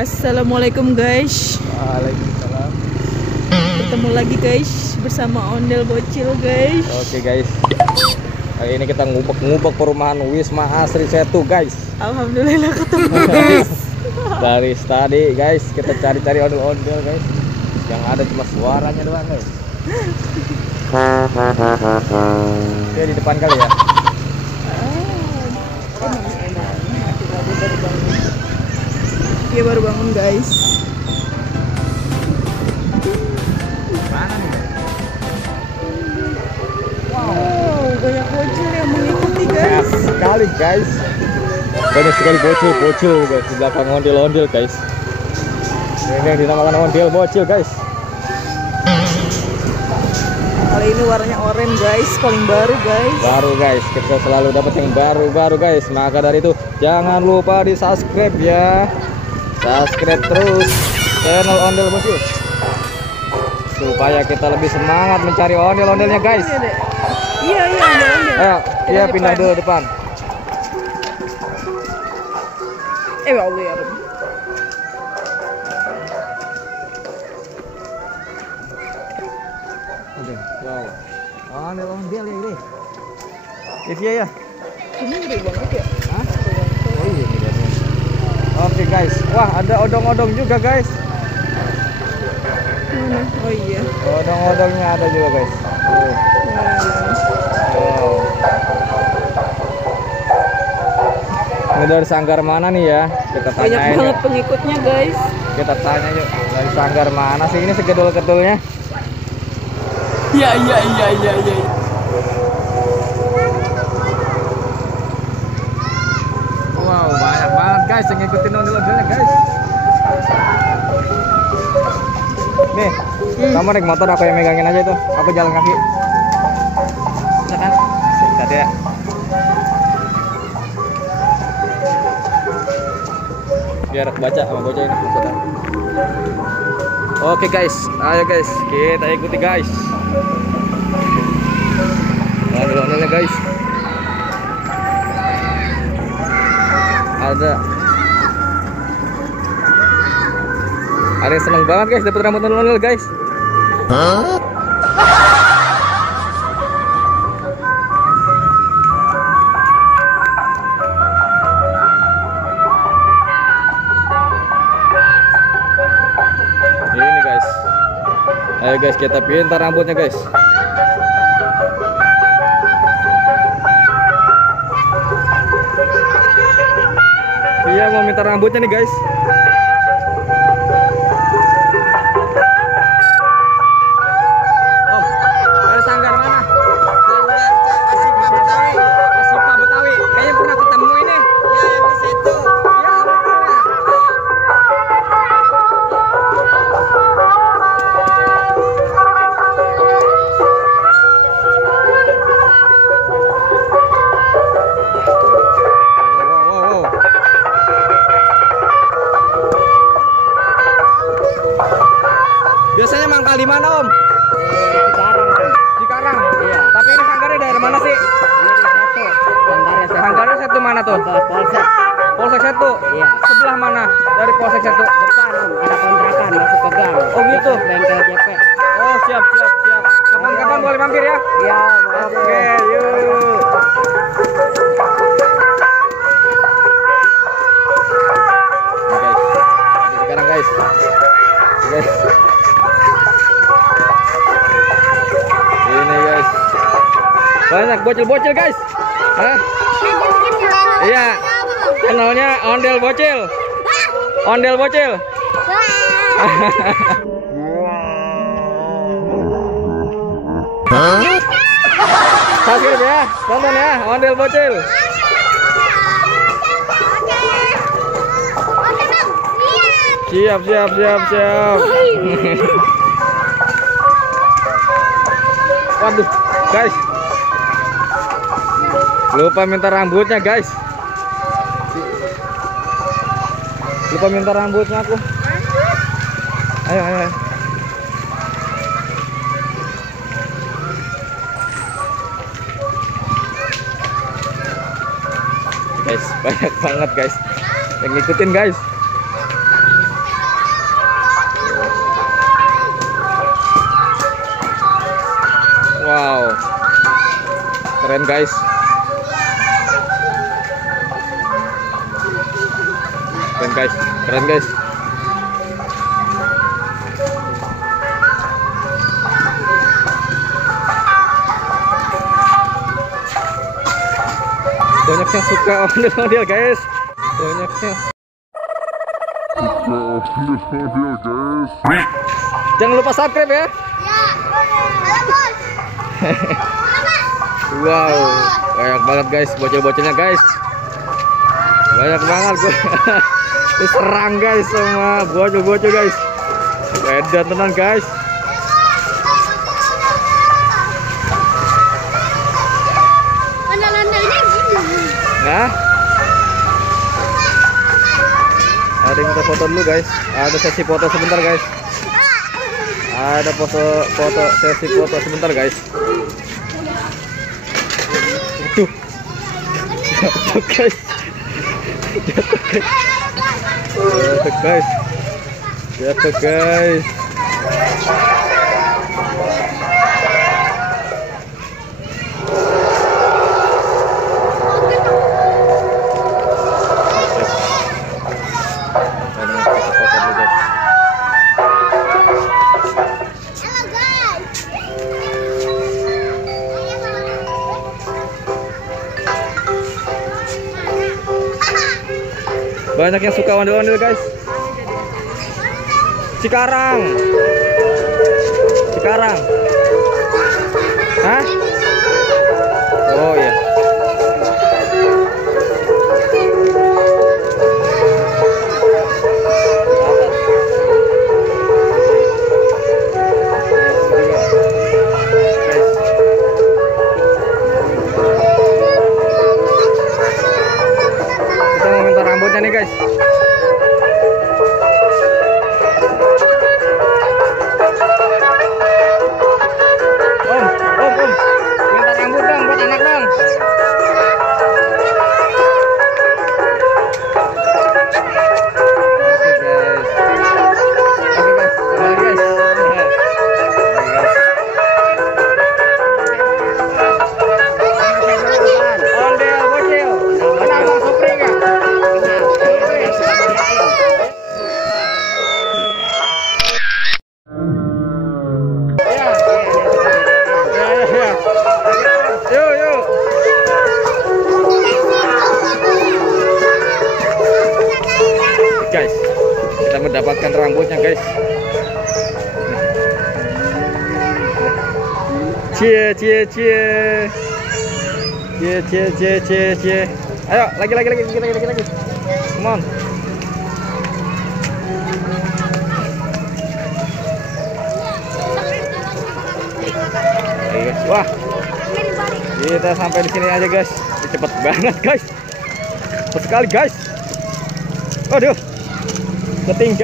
Assalamualaikum guys. Waalaikumsalam. Ketemu lagi guys bersama Ondel Bocil guys. Oke guys, kali ini kita ngubek-ngubek perumahan Wisma Asri Setu guys. Alhamdulillah ketemu guys. Dari tadi guys kita cari-cari ondel-ondel guys. Yang ada cuma suaranya doang guys. Dia di depan kali ya. Dia baru bangun guys. Mana nih? Wow, banyak bocil yang mengikuti guys. Sekali guys. Banyak sekali bocil guys di belakang ondel-ondel guys. Ini yang dinamakan ondel bocil guys. Kali ini warnanya oranye guys, paling baru guys. Baru guys, kita selalu dapat yang baru-baru guys. Maka dari itu jangan lupa di subscribe ya. Subscribe terus channel Ondel Bocil supaya kita lebih semangat mencari ondel-ondelnya guys. Iya ondel-ondel. Ayo, dia pindah dulu depan. Ya Allah ya Rabbi. Wow, ondel-ondel ya ini. Iya ya. Ini ngeri banget ya. Hah? Oh iya ini lihatnya. Oke guys, wah ada odong-odong juga guys. Mana? Oh iya. Odong-odongnya ada juga guys. Wow. Ini dari sanggar mana nih ya? Kita Banyak tanyain. banget pengikutnya guys. Kita tanya yuk, dari sanggar mana sih ini segedul-gedulnya? Iya. Wow, banyak banget guys yang ngikutin ondel-ondelnya guys. Nih, kamu naik motor, aku yang megangin aja itu. Aku jalan kaki. Silakan. Sebentar ya. Biar baca sama bocah ini maksudnya. Oke guys, ayo guys, kita ikuti guys. Ondel-ondelnya guys. Ada yang seneng banget guys dapat rambut ondel-ondel guys. Ini guys, ayo guys kita pintar rambutnya guys. Iya mau minta rambutnya nih guys. Om, dari sanggar mana? Sanggar Asipa Betawi. Asipa Betawi. Kayaknya pernah ketemu ini. Ya, yang di situ. Iya, bener. Wow. Biasanya mangkal di mana Om? Cikarang. Cikarang. Iya. Tapi ini sanggarnya dari mana sih? Ini di Setu. Sanggarnya Setu. Sanggarnya Setu mana tuh? Ke Polsek. Polsek Setu. Iya. Sebelah mana dari Polsek Setu? Depan Om, ada kontrakan masuk ke gang. Oh, gitu. Dekat bengkel JP. Oh siap. Kapan-kapan boleh mampir ya? Iya, Oke, yuk. Sekarang guys. Ini guys. Banyak bocil-bocil guys. Hah? Iya. Channelnya Ondel Bocil. Ondel Bocil. Subscribe ya, tonton ya, Ondel Bocil. Siap. Waduh, guys. Lupa minta rambutnya, guys. Lupa minta rambutnya aku. Ayo. Guys, banyak banget guys yang ngikutin guys. keren guys. Keren guys, keren guys. Banyak yang suka ondel-ondel guys. Banyak yang ondel-ondel guys. Jangan lupa subscribe ya. Wow, banyak banget guys bocil-bocilnya guys. Banyak banget gue. Diserang guys sama bocil-bocil guys. Beda tenan guys. Nah, ada yang minta foto dulu guys. Ada sesi foto sebentar guys. Ada foto sesi foto sebentar guys. Tuh, jatuh guys. Jatuh guys. Jatuh guys. Banyak yang suka ondel-ondel guys. Cikarang. Cikarang. Hah? Oh iya. Kita mau minta rambutnya nih guys. Om, minta rambut dong buat anak dong. Oke guys, kembali guys. Ondel bocil, kenal Bang Supri nggak? Yuk. Guys, kita mendapatkan rambutnya guys. Cie. Ayo, lagi. Come on. Guys. Wah, kita sampai di sini aja guys. Cepet banget guys. Cepet sekali guys. Waduh, ketinggalan.